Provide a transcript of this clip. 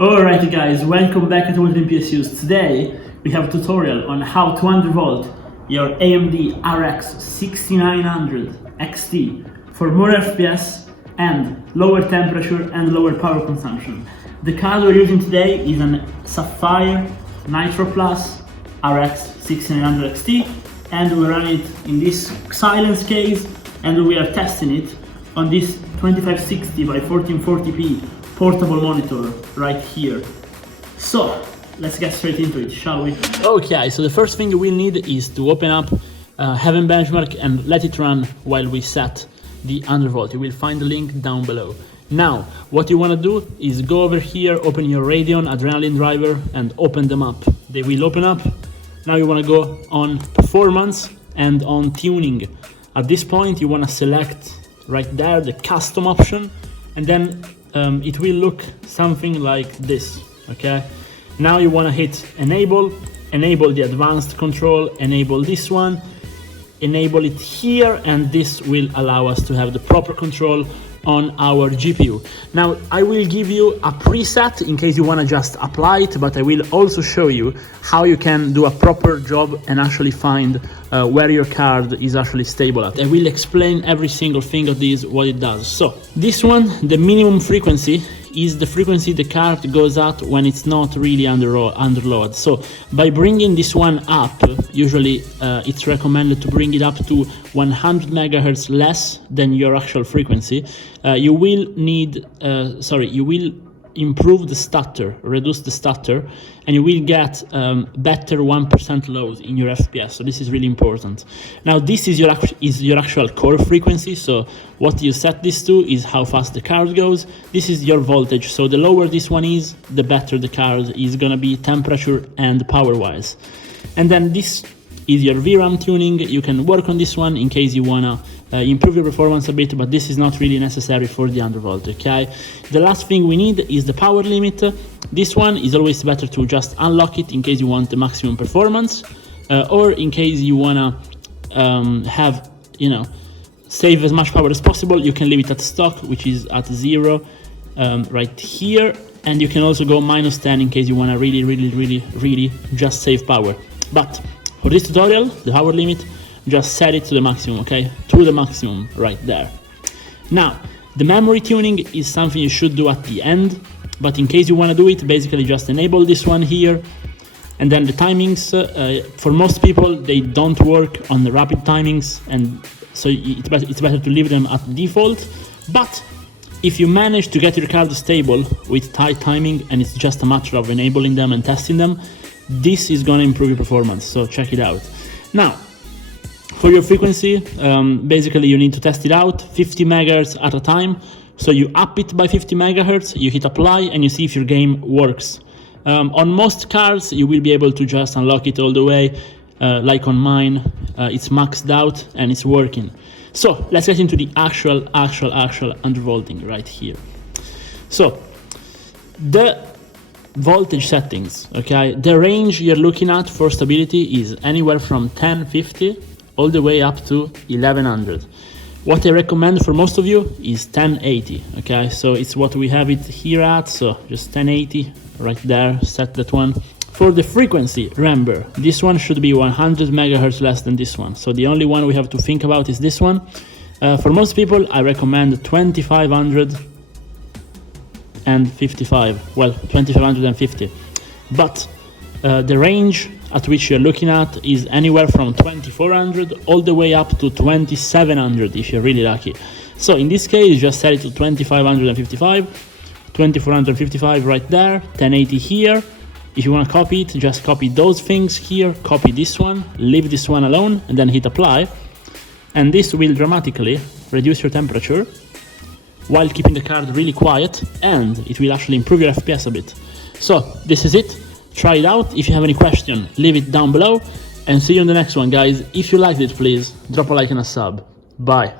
Alright guys, welcome back at ImWateringPSUs. Today we have a tutorial on how to undervolt your AMD RX 6900 XT for more FPS and lower temperature and lower power consumption. The card we're using today is an Sapphire Nitro Plus RX 6900 XT, and we run it in this silence case, and we are testing it on this 2560 by 1440p portable monitor right here. So let's get straight into it, shall we? Okay, so the first thing we'll need is to open up Heaven Benchmark and let it run while we set the undervolt. You will find the link down below. Now, what you want to do is go over here, open your Radeon Adrenalin driver and open them up. They will open up. Now you want to go on performance and on tuning. At this point you want to select right there the custom option, and then it will look something like this. Okay, now you want to hit enable the advanced control, enable this one, enable it here, and this will allow us to have the proper control on our GPU. Now I will give you a preset in case you want to just apply it, but I will also show you how you can do a proper job and actually find where your card is actually stable at. I will explain every single thing of this, what it does. So this one, the minimum frequency is the frequency the card goes at when it's not really under load. So by bringing this one up, usually it's recommended to bring it up to 100 megahertz less than your actual frequency. You will improve the stutter, reduce the stutter, and you will get better 1% lows in your FPS. So this is really important. Now this is your actual core frequency. So what you set this to is how fast the card goes. This is your voltage. So the lower this one is, the better the card is gonna be temperature and power wise. And then this is your VRAM tuning. You can work on this one in case you wanna improve your performance a bit, but this is not really necessary for the undervolt. Okay, the last thing we need is the power limit. This one is always better to just unlock it in case you want the maximum performance, or in case you wanna have, save as much power as possible. You can leave it at stock, which is at 0 right here, and you can also go -10 in case you wanna really just save power. But for this tutorial, the power limit, just set it to the maximum, okay? To the maximum right there. Now, the memory tuning is something you should do at the end, but in case you want to do it, basically just enable this one here. And then the timings, for most people, they don't work on the rapid timings, and so it's better to leave them at default. But if you manage to get your card stable with tight timing, and it's just a matter of enabling them and testing them, this is going to improve your performance, so check it out. Now, for your frequency, basically you need to test it out 50 megahertz at a time. So you up it by 50 megahertz, you hit apply, and you see if your game works. On most cards, you will be able to just unlock it all the way. Like on mine, it's maxed out and it's working. So let's get into the actual undervolting right here. So the voltage settings, okay, the range you're looking at for stability is anywhere from 1050 all the way up to 1100. What I recommend for most of you is 1080, okay? So it's what we have it here at, so just 1080 right there, set that one. For the frequency, remember, this one should be 100 megahertz less than this one. So the only one we have to think about is this one. For most people, I recommend 2555, well, 2550. But the range at which you're looking at is anywhere from 2400 all the way up to 2700 if you're really lucky. So in this case, just set it to 2555, 2455 right there, 1080 here. If you want to copy it, just copy those things here, copy this one, leave this one alone, and then hit apply. And this will dramatically reduce your temperature while keeping the card really quiet, and it will actually improve your FPS a bit. So this is it. Try it out. If you have any question, leave it down below, and see you in the next one, guys. If you liked it, please drop a like and a sub. Bye.